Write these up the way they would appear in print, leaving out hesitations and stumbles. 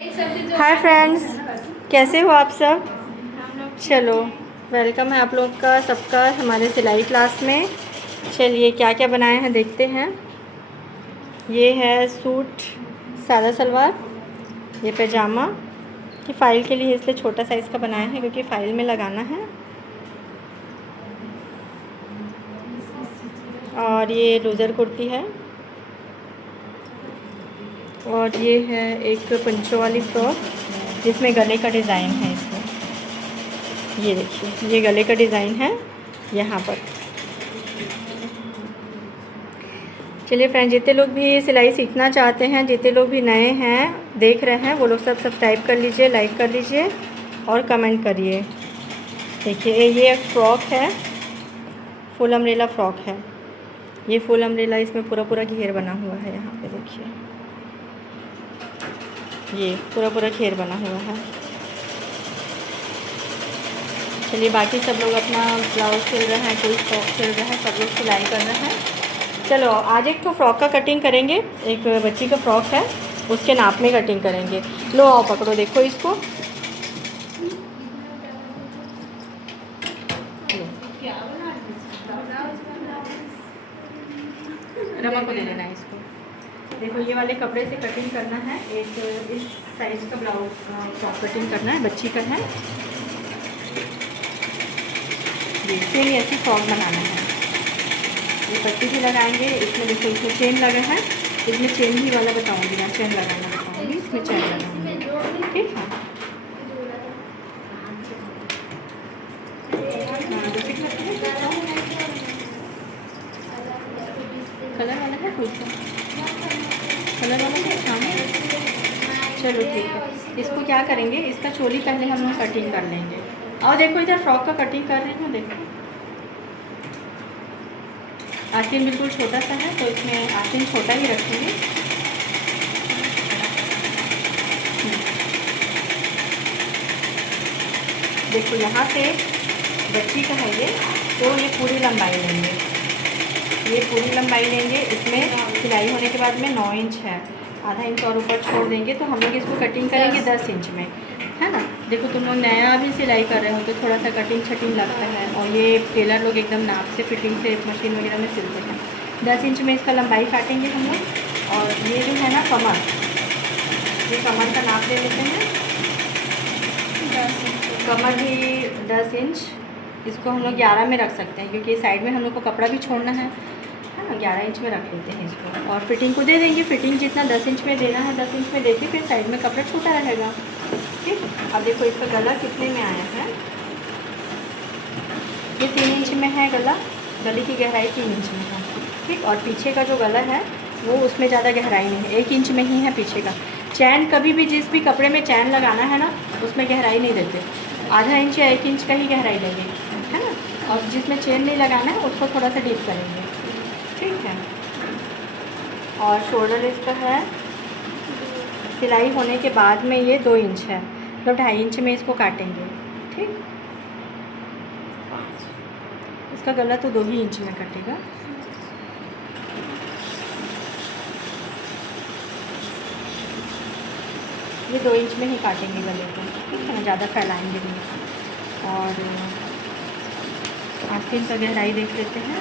Hi friends, कैसे हो आप सब। चलो, वेलकम है आप लोग का सबका हमारे सिलाई क्लास में। चलिए क्या क्या बनाए हैं देखते हैं। ये है सूट सादा सलवार, ये पैजामा कि फ़ाइल के लिए इसलिए छोटा साइज़ का बनाए हैं क्योंकि फ़ाइल में लगाना है। और ये लूज़र कुर्ती है। और ये है एक पंचों वाली फ्रॉक जिसमें गले का डिज़ाइन है। इसमें ये देखिए, ये गले का डिज़ाइन है यहाँ पर। चलिए फ्रेंड, जितने लोग भी सिलाई सीखना चाहते हैं, जितने लोग भी नए हैं देख रहे हैं, वो लोग सब सब्सक्राइब कर लीजिए, लाइक कर लीजिए और कमेंट करिए। देखिए ये एक फ़्रॉक है, फुल अम्ब्रेला फ़्रॉक है। ये फुल अम्ब्रेला, इसमें पूरा पूरा घेर बना हुआ है। यहाँ पे देखिए, ये पूरा पूरा घेर बना हुआ है। चलिए बाकी सब लोग अपना ब्लाउज सिल रहे हैं, कोई फ्रॉक सिल रहा है, सब लोग सिलाई कर रहे हैं। चलो आज एक तो फ्रॉक का कटिंग करेंगे, एक बच्ची का फ्रॉक है उसके नाप में कटिंग करेंगे। लो आओ पकड़ो, देखो इसको। रमा को दे देना है इसको। देखो ये वाले कपड़े से कटिंग करना है, एक इस साइज़ का ब्लाउज फ्रॉक कटिंग करना है, बच्ची का है। ये सेम ऐसी फ्रॉक बनाना है। ये पट्टी भी लगाएंगे, इसमें देखो इसमें चेन लगा है, इसमें चेन ही वाला बताऊंगी मैं, चेन लगाना बताऊंगी, इसमें चेन लगाऊंगी। ठीक है, कलर वाला है, कोई सा कलर वाला है सामने। चलो ठीक है, इसको क्या करेंगे, इसका चोली पहले हम लोग कटिंग कर लेंगे। और देखो इधर फ्रॉक का कटिंग कर रही हूँ, देखो आस्तीन बिल्कुल छोटा सा है तो इसमें आस्तीन छोटा ही रखेंगे। देखो यहाँ से बच्ची का है ये, तो ये पूरी लंबाई लेंगे, ये पूरी लंबाई लेंगे। इसमें सिलाई होने के बाद में 9 इंच है, आधा इंच और ऊपर छोड़ देंगे। तो हम लोग इसको कटिंग करेंगे 10 इंच में, है ना। देखो तुम लोग नया भी सिलाई कर रहे हो तो थोड़ा सा कटिंग छटिंग लगता है, और ये टेलर लोग एकदम नाप से फिटिंग से मशीन वगैरह में सिलते हैं। 10 इंच में इसका लंबाई काटेंगे हम लोग। और ये जो है ना कमर, ये कमर का नाप ले लेते हैं। कमर भी 10 इंच, इसको हम लोग 11 में रख सकते हैं क्योंकि साइड में हम लोग को कपड़ा भी छोड़ना है ना। 11 इंच में रख लेते हैं इसको, और फिटिंग को दे देंगे। फिटिंग जितना 10 इंच में देना है 10 इंच में देके फिर साइड में कपड़ा छोटा रहेगा। ठीक, अब देखो इसका गला कितने में आया है। ये 3 इंच में है गला, गले की गहराई 3 इंच में है। ठीक, और पीछे का जो गला है वो उसमें ज़्यादा गहराई नहीं है, 1 इंच में ही है पीछे का। चैन कभी भी जिस भी कपड़े में चैन लगाना है ना, उसमें गहराई नहीं देते, आधा इंच या 1 इंच का ही गहराई देंगे, है ना। और जिसमें चेन नहीं लगाना है उसको थोड़ा सा डीप करेंगे। ठीक है, और शोल्डर इसका है, सिलाई होने के बाद में ये 2 इंच है, मतलब 2.5 इंच में इसको काटेंगे। ठीक, इसका गला तो 2 ही इंच में कटेगा। ये 2 इंच में ही काटेंगे गले को, ठीक है ना, ज़्यादा फैलाएंगे नहीं। और आस्तीन का गहराई देख लेते हैं,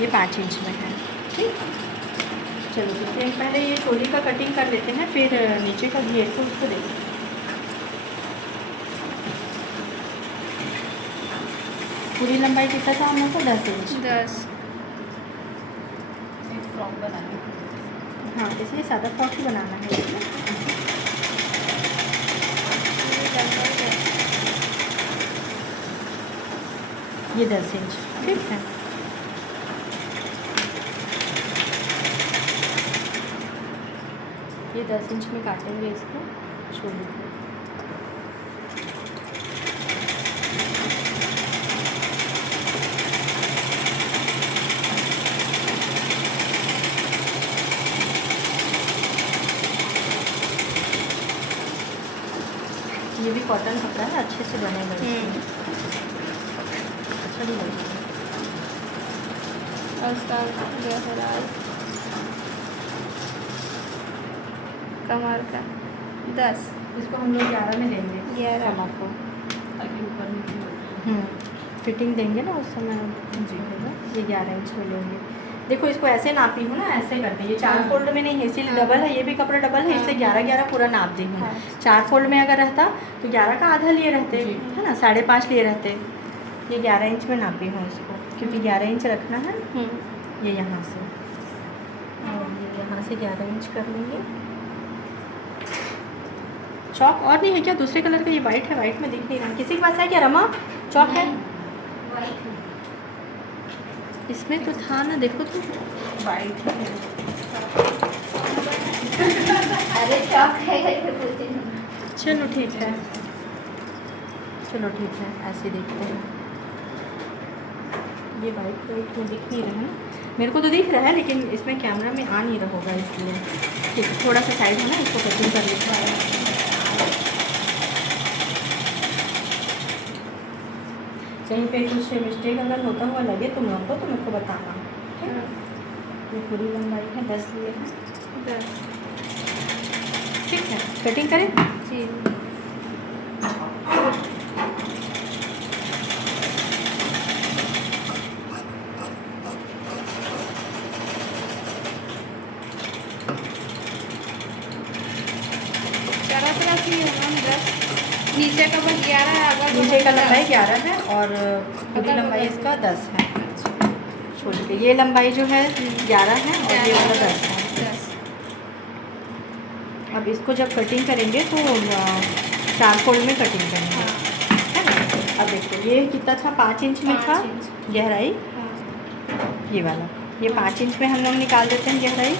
ये 5 इंच में है। ठीक, चलो देखते हैं, पहले ये चोली का कटिंग कर लेते हैं, फिर नीचे का घेर को उसको देखें। पूरी लंबाई कितना था हम लोग को, 10 इंच। 10 फ्रॉक बनाना, हाँ इसलिए सादा फ्रॉक ही बनाना है इसमें। ये 10 इंच, ठीक है। ये 10 इंच में काटेंगे इसको, चोली को। ये भी कॉटन कपड़ा है, अच्छे से बनेगा इसमें, अच्छा भी लगेगा। और उसका गहराई कमर का 10। इसको हम लोग 11 में लेंगे 11 कमर को। ताकि ऊपर नीचे फिटिंग देंगे ना उस समय जी होगा। ये 11 इंच में लेंगे। देखो इसको ऐसे नापी हूँ ना, ऐसे करते हैं। ये 4 फोल्ड में नहीं है इसीलिए डबल है, ये भी कपड़ा डबल है इसलिए 11-11 पूरा नाप दी हूँ। 4 फोल्ड में अगर रहता तो 11 का आधा लिए रहते, है ना, 5.5 लिए रहते। ये 11 इंच में नापी हूँ इसको, क्योंकि 11 इंच रखना है। ये यहाँ से और ये यहाँ से 11 इंच कर लेंगे। चौक और नहीं है क्या दूसरे कलर का? ये वाइट है, वाइट में दिख नहीं रहा। किसी के पास है क्या रमा चौक है? इसमें तो था ना, देखो तो वाइट अरे चौक है करके पूछे। चलो ठीक है, चलो ठीक है, ऐसे देखते हैं। ये वाइट वाइट में दिख नहीं रहा है, मेरे को तो दिख रहा है लेकिन इसमें कैमरा में आ नहीं रहा होगा इसलिए। ठीक है, थोड़ा सा साइड है ना, इसको कटिंग कर लेते हैं। कहीं पे कुछ मिस्टेक अगर होता हुआ लगे तुम लोगों को तो मेरे को बताना। ये पूरी लंबाई है 10 लिए हैं। 10 ठीक है, कटिंग करें। जी। चारों तरफ ही है मैम 10। नीचे का बस 11 है, अगर नीचे का लंबाई 11 है और पूरी अगल लंबाई बगल इसका 10 है। छोड़ के ये लंबाई जो है 11 है और ये वाला 10 है। 10। अब इसको जब कटिंग करेंगे तो 4 फोल्ड में कटिंग करेंगे, है ना। अब देखिए ये कितना था, 5 इंच में था 5 इंच। गहराई। ये वाला ये 5 इंच में हम लोग निकाल देते हैं गहराई,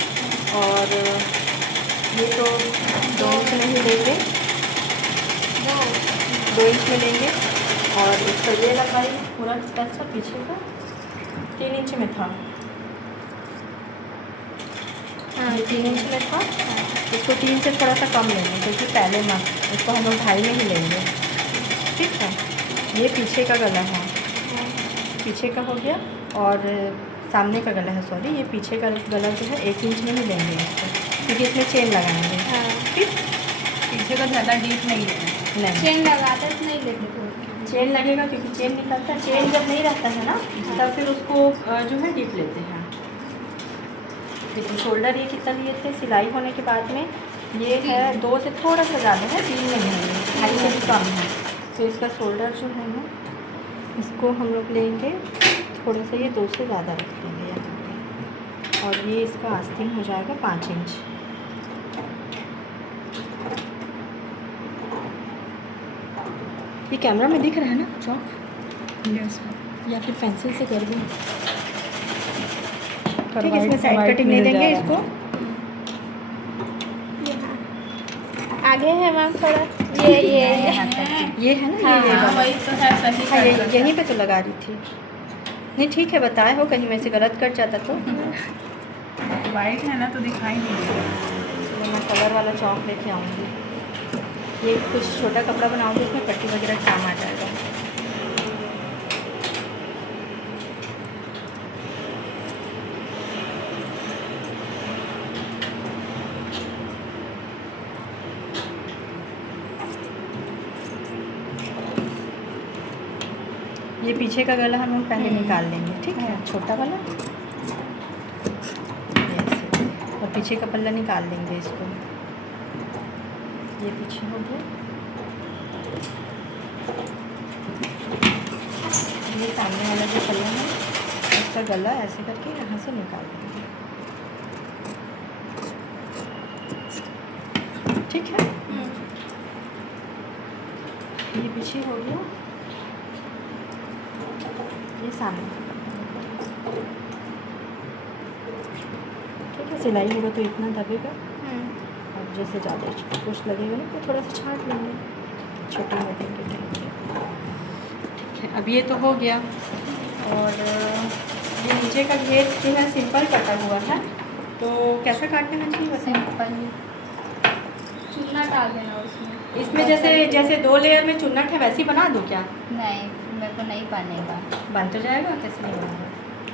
और ये तो 2 इंच में ही लेंगे, 2 इंच में लेंगे। और इसका ये लंबाई पूरा कितना था पीछे का, 3 इंच में था। ये 3 इंच में था। इसको 3 से थोड़ा सा कम लेंगे क्योंकि पहले मत, इसको हम लोग 2.5 में ही लेंगे। ठीक है, ये पीछे का गला है, पीछे का हो गया। और सामने का गला है, सॉरी, ये पीछे का गला जो है 1 इंच में ही लेंगे इसको, क्योंकि इसमें चेन लगाएंगे। ठीक, पीछे का ज़्यादा डीप नहीं लेना। नहीं चेन लगाते तो नहीं लेते थे। चेन लगेगा क्योंकि चेन निकलता है। चेन जब नहीं रहता है ना तब फिर उसको जो है डीप लेते हैं। लेकिन शोल्डर ये कितना लिए थे सिलाई होने के बाद में, ये है 2 से थोड़ा सा ज़्यादा है, 3 में नहीं है, 2.5 से भी कम है। तो इसका शोल्डर जो है ना, इसको हम लोग लेंगे थोड़ा सा, ये 2 से ज़्यादा रख देंगे यहाँ पे। और ये इसका आस्तीन हो जाएगा 5 इंच। ये कैमरा में दिख रहा है ना चौक, यस या फिर पेंसिल से कर दूँ? ठीक है, इसमें साइड कटिंग नहीं देंगे इसको। आगे है मैम थोड़ा, ये ये है ना, ये वाला। वही तो है, सही हाँ, कर यहीं पे तो लगा रही थी। नहीं ठीक है, बताए हो, कहीं में से गलत कट जाता तो। वाइट है ना तो दिखाई नहीं देगा। तो मैं कलर वाला चौक लेके आऊँगी। ये कुछ छोटा कपड़ा बनाऊँगी, इसमें पट्टी वगैरह काम आ जाएगा। ये पीछे का गला हम लोग पहले निकाल लेंगे, ठीक है, छोटा वाला। ऐसे, और पीछे का पल्ला निकाल लेंगे इसको। ये पीछे हो गया, ये सामने वाला जो पल्ला है इसका गला ऐसे करके यहाँ से निकाल देंगे। ठीक है, ये पीछे हो गया, ये सामने। ठीक है, सिलाई होगा तो इतना दबेगा, और जैसे ज़्यादा कुछ लगेगा ना तो थोड़ा सा छाँट लेंगे, छोटे में देंगे। ठीक है, अब ये तो हो गया। और ये नीचे का घेर जो है सिंपल कटा हुआ है, तो कैसा काटना चाहिए बताएं? चूना डाल देना उसमें। इसमें जैसे 2 लेयर में चुन्नट है वैसी बना दूँ क्या? नहीं, मेरे को नहीं बनेगा। बन तो जाएगा, कैसे नहीं बनेगा?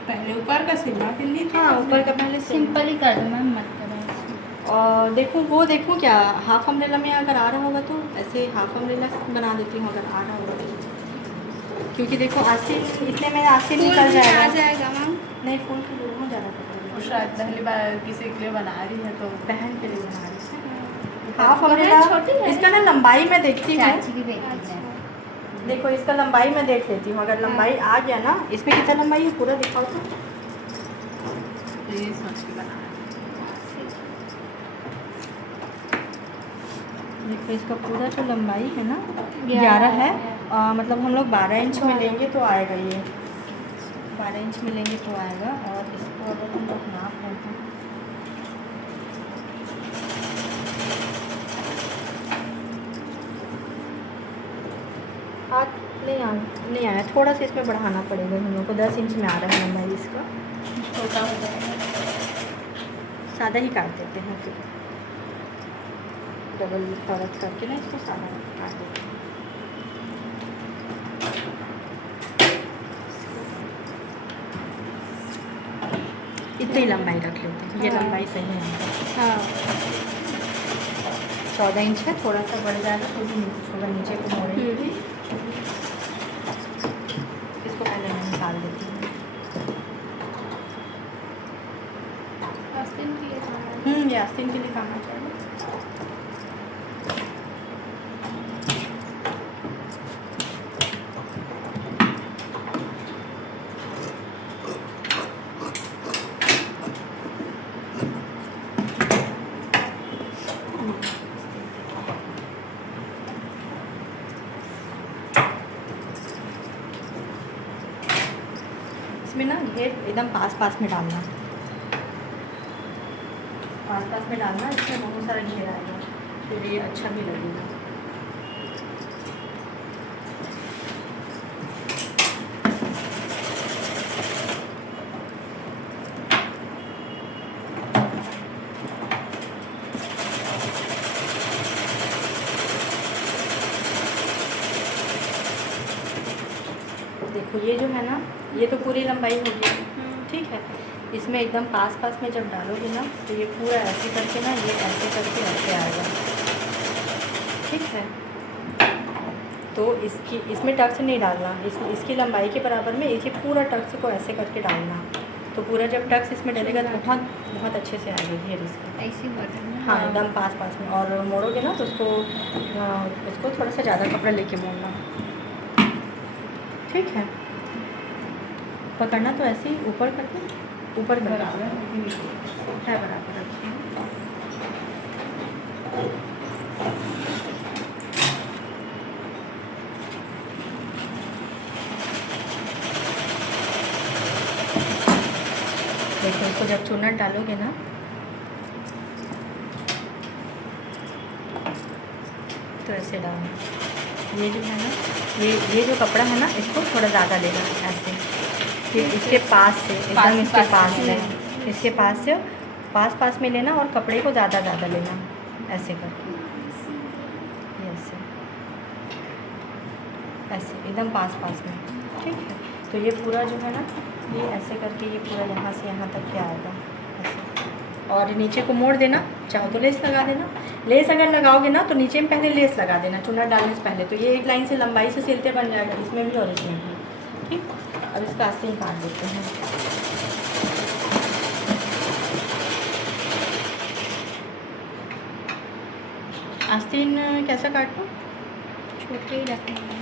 पहले ऊपर का सिलवा फिर नीचे। हाँ, ऊपर का पहले सिंपल ही कर दो मैम, मत करो। और देखूँ क्या हाफ अम्ब्रेला में अगर आ रहा होगा तो ऐसे हाफ अम्ब्रेला बना देती हूँ अगर आ रहा होगा तो। क्योंकि देखो आस्तीन इतने में आस्तीन फूल निकल भी आ जाएगा। जाएगा मैम। नहीं फूल की बहुत ज़्यादा और कपड़ा शायद पहली बार किसी के लिए बना रही है तो बहन के लिए बना रही है। हाँ। हाफ बहन अम्ब्रेला छोटी है इसका ना लंबाई मैं देखती हूँ। चाची की बेटी अच्छा। है। देखो इसका लंबाई मैं देख लेती हूँ, अगर लंबाई आ गया ना, इसमें कितना लंबाई है पूरा दिखाओ तो। ये सोच के बना देखो इसका पूरा जो लंबाई है ना 11 11 है। मतलब हम लोग 12 इंच में लेंगे तो आएगा ये, 12 इंच में लेंगे तो आएगा। और इसको अगर हम लोग नाप लें तो हाथ नहीं आया, थोड़ा सा इसमें बढ़ाना पड़ेगा हम लोग को। 10 इंच में आ रहा है लंबाई इसका। छोटा हो जाएगा। सादा ही काट देते हैं फिर, डबल परत करके ना इसको सादा काट देते हैं। इतनी लंबाई रख लेते हैं, ये हाँ। लंबाई सही है। हाँ 14 इंच है, थोड़ा सा बढ़ जाएगा तो भी नहीं कुछ होगा, नीचे को मोड़ेंगे भी। इसको पहले मैं निकाल देती हूँ। आस्तीन के लिए जाना है। ये आस्तीन के लिए काम आ जाएगा। इसमें ना घेर एकदम पास में डालना, पास में डालना, इसमें बहुत सारा घेर आएगा फिर ये अच्छा भी लगेगा। देखो ये जो है ना, ये तो पूरी लंबाई हो गई, ठीक है। इसमें एकदम पास में जब डालोगे ना तो ये पूरा ऐसे करके ना, ये ऐसे करके ऐसे आएगा, ठीक है। तो इसमें टक्स नहीं डालना, इसकी लंबाई के बराबर में इसी पूरा टक्स को ऐसे करके डालना। तो पूरा जब टक्स इसमें डलेगा तो बहुत अच्छे से आएगा घेर इसका। ऐसी बटन हाँ एकदम पास में। और मोड़ोगे ना तो उसको थोड़ा सा ज़्यादा कपड़ा लेके मोड़ना, ठीक है। पकड़ना तो ऐसे ही ऊपर करके, ऊपर बराबर है बराबर रखिए। देखो इसको जब चूना डालोगे ना तो ऐसे डालना। ये जो है ना, ये जो कपड़ा है ना, इसको थोड़ा ज़्यादा लेना ऐसे, फिर इसके पास से एकदम इसके पास से, इसके पास में लेना और कपड़े को ज़्यादा लेना, ऐसे करके, ऐसे एकदम पास में, ठीक है। तो ये पूरा जो है ना, ये ऐसे करके ये पूरा यहाँ से यहाँ तक के आएगा ऐसे। और नीचे को मोड़ देना, चाहो तो लेस लगा देना। लेस अगर लगाओगे ना तो नीचे में पहले लेस लगा देना चुना डालने से पहले, तो ये एक लाइन से लंबाई से सिलते बन जाएगा, इसमें भी और इसमें भी, ठीक। अब इसका आस्तीन काट देते हैं। आस्तीन कैसा काटूँ? छोटे ही रखेंगे,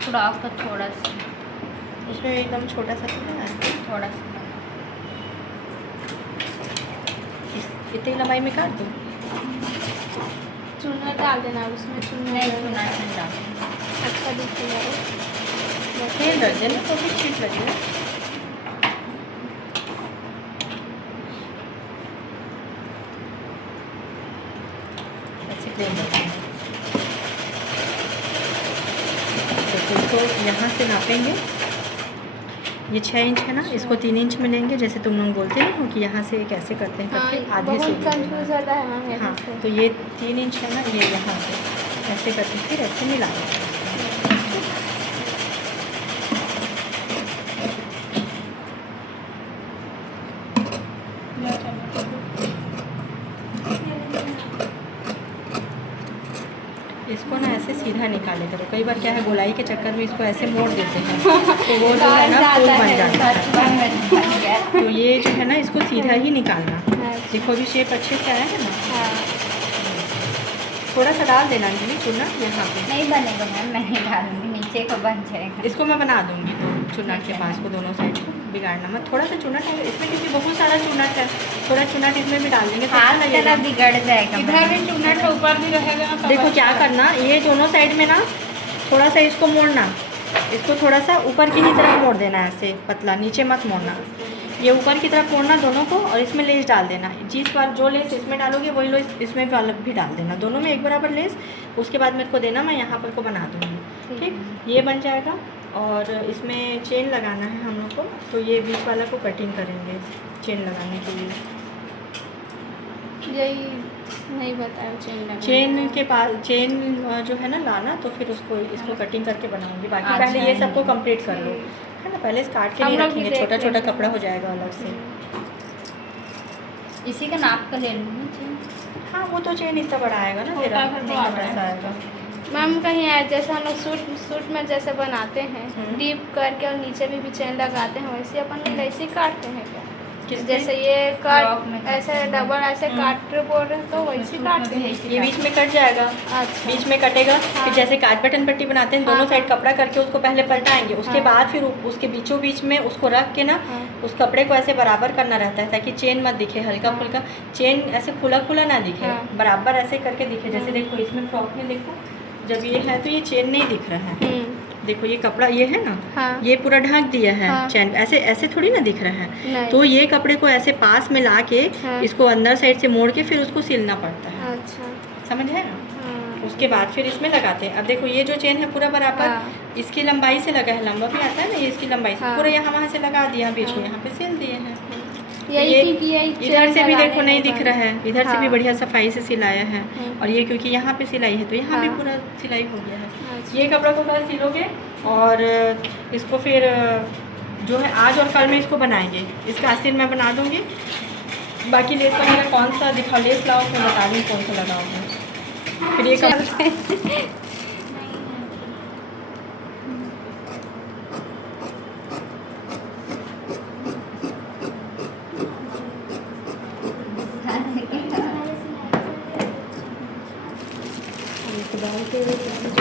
फ्रॉक का थोड़ा सा, उसमें एकदम छोटा सा है, थोड़ा सा इतनी लंबाई में काट दूँ? चूना डाल देना उसमें, चूना नहीं डाल देना। सुना डाल। अच्छा दिखेगा। तेल रख देना तो भी ठीक लगेगा। ऐसे प्लेन रखेंगे। तो इसको यहाँ से नापेंगे, ये 6 इंच है ना, इसको 3 इंच में लेंगे, जैसे तुम लोग बोलते हैं कि यहाँ से कैसे करते हैं करके हाँ आधे से बहुत कंफ्यूज होता है मैम हाँ, यहाँ से। तो ये 3 इंच है ना, ये यहाँ से ऐसे करके फिर ऐसे मिला देंगे। इसको ना ऐसे सीधा निकाले करो। कई बार क्या है गोलाई के चक्कर में इसको ऐसे मोड़ देते हैं तो वो जो है ना फूल बन जाता है। तो ये जो है ना इसको सीधा ही निकालना। देखो अभी शेप अच्छे से आया है ना। थोड़ा सा डाल देना अंजलि चूना यहाँ पे। नहीं बनेगा मैम, मैं नहीं डालूंगी, नीचे को बन जाएगा। इसको मैं बना दूंगी तो चूना के पास को दोनों साइड को बिगाड़ना मत। थोड़ा सा चूना है इसमें क्योंकि बहुत सारा चूना है, थोड़ा चूना इसमें भी डाल देंगे तो अच्छा हाथ लगेगा। तेरा बिगड़ जाएगा। इधर भी चूनट ऊपर भी रहेगा ना। देखो क्या करना, ये दोनों साइड में ना थोड़ा सा इसको मोड़ना, इसको थोड़ा सा ऊपर की तरफ मोड़ देना ऐसे पतला, नीचे मत मोड़ना। ये ऊपर की तरफ मोड़ना दोनों को और इसमें लेस डाल देना। जिस बार जो लेस इसमें डालोगे वही लेस इसमें भी अलग भी डाल देना, दोनों में एक बराबर लेस। उसके बाद मेरे को देना, मैं यहाँ पर को बना दूँगी। ठीक, ये बन जाएगा। और इसमें चेन लगाना है हम लोग को, तो ये बीच वाला को कटिंग करेंगे चेन लगाने के लिए। यही नहीं बताया चेन के पास चेन जो है ना लाना, तो फिर उसको इसको कटिंग करके बनाऊंगी। बाकी अच्छा, पहले ये सबको कंप्लीट कर लो, है ना। पहले स्कार्ट के हम लिए लोग भी रखेंगे, देख छोटा छोटा लेंगे। कपड़ा हो जाएगा अलग से। इसी का नाप का ले लूँगी। हाँ वो तो चेन इतना बड़ा आएगा ना तेरा, छोटा नहीं आता बड़ा है। सा आएगा। मैम कहीं जैसे हम लोग सूट में जैसे बनाते हैं डीप करके और नीचे भी चेन लगाते हैं, वैसे अपन लोग ऐसे ही काटते हैं क्या? किस जैसे ये फ्रॉक में कट काटते ऐसे हैं। डबल ऐसे काट बोल रहे हैं तो वैसे ही काटते हैं। ये बीच में कट जाएगा, अच्छा बीच में कटेगा। हाँ। फिर जैसे काट बटन पट्टी बनाते हैं, दोनों हाँ। साइड कपड़ा करके उसको पहले पलटाएंगे, उसके हाँ। बाद फिर उसके बीचों बीच में उसको रख के ना हाँ। उस कपड़े को ऐसे बराबर करना रहता है ताकि चेन मत दिखे, हल्का फुल्का चेन ऐसे खुला खुला ना दिखे, हाँ। बराबर ऐसे करके दिखे। जैसे देखो इसमें फ्रॉक में देखो, जब ये है तो ये चेन नहीं दिख रहा है। देखो ये कपड़ा ये है ना, हाँ। ये पूरा ढक दिया है हाँ। चैन, ऐसे ऐसे थोड़ी ना दिख रहा है। नहीं। तो ये कपड़े को ऐसे पास में ला के हाँ। इसको अंदर साइड से मोड़ के फिर उसको सिलना पड़ता है, अच्छा समझ है ना। हाँ। उसके बाद फिर इसमें लगाते हैं। अब देखो ये जो चेन है पूरा बराबर हाँ। इसकी लंबाई से लगा है, लंबा भी आता है ना, ये इसकी लंबाई से हाँ। पूरा यहाँ वहाँ से लगा दिया, बीच में हाँ। यहाँ पे सिल दिए हैं। यही ये कि यही इधर चेन से भी लगाने देखो नहीं के दिख बाद। रहा है, इधर से भी हाँ। बढ़िया सफाई से सिलाया है। हाँ। और ये क्योंकि यहाँ पे सिलाई है तो यहाँ भी हाँ। पूरा सिलाई हो गया है। अच्छा। ये कपड़ा को कल सिलोगे और इसको फिर जो है आज और कल में इसको बनाएंगे। इसका आस्तीन मैं बना दूँगी। बाकी लेस वगैरह कौन सा दिखाओ, लेस लाओ तो बता दूँ कौन सा लगाओगे। फिर ये कपड़ा डाल के जो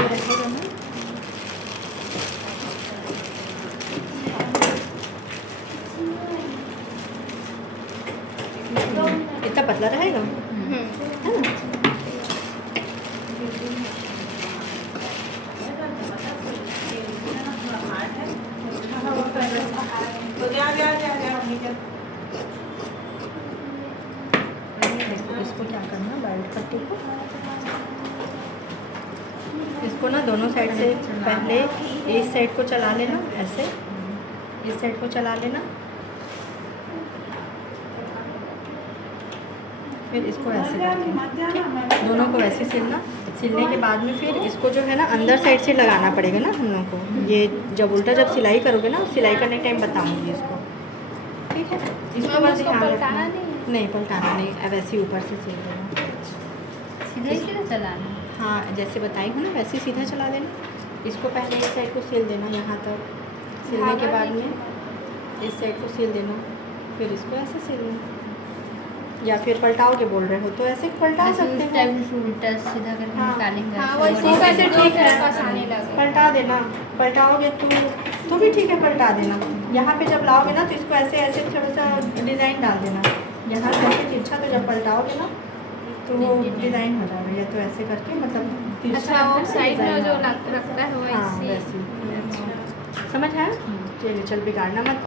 रहेगा ना, इतना पतला रहेगा, है ना। इसको क्या करना, बेल्ट पट्टी को इसको ना दोनों साइड से पहले इस साइड को चला लेना, ऐसे इस साइड को चला लेना, फिर इसको ऐसे करके, ठीक, दोनों को वैसे सिलना। सिलने के बाद में फिर इसको जो है ना अंदर साइड से लगाना पड़ेगा ना हम लोग को। ये जब उल्टा जब सिलाई करोगे ना, सिलाई करने टाइम बताऊंगी इसको, ठीक है। इसको बस ध्यान पलटाना रखना, नहीं पलटाना नहीं, अब ऐसे ही ऊपर से सिल देना, सीधे सीधे चलाना। हाँ जैसे बताई हूँ ना वैसे ही सीधा चला देना। इसको पहले इस साइड को सिल देना यहाँ तक, सिलने के बाद में इस साइड को सिल देना, फिर इसको ऐसे सिलना। या फिर पलटाओगे बोल रहे हो तो ऐसे पलटा सकते हो, उल्टा सीधा करके हाँ। निकालेंगे। हाँ, ऐसे वैसे बड़ी वैसे सी। ठीक है, आसानी लगे। पलटा देना। पलटाओगे तो भी ठीक है, पलटा देना। यहाँ पे जब लाओगे ना तो इसको ऐसे ऐसे थोड़ा सा डिज़ाइन डाल देना, यहाँ से ऐसे तिरछा, तो जब पलटाओगे ना तो वो डिज़ाइन हो जाएगा। या तो ऐसे करके मतलब तिरछा अच्छा वो करके साइड में डिज़ाइन जो आएगा। रखता है वो हाँ ऐसे वैसे समझ है। चलिए चल बिगाड़ना मत।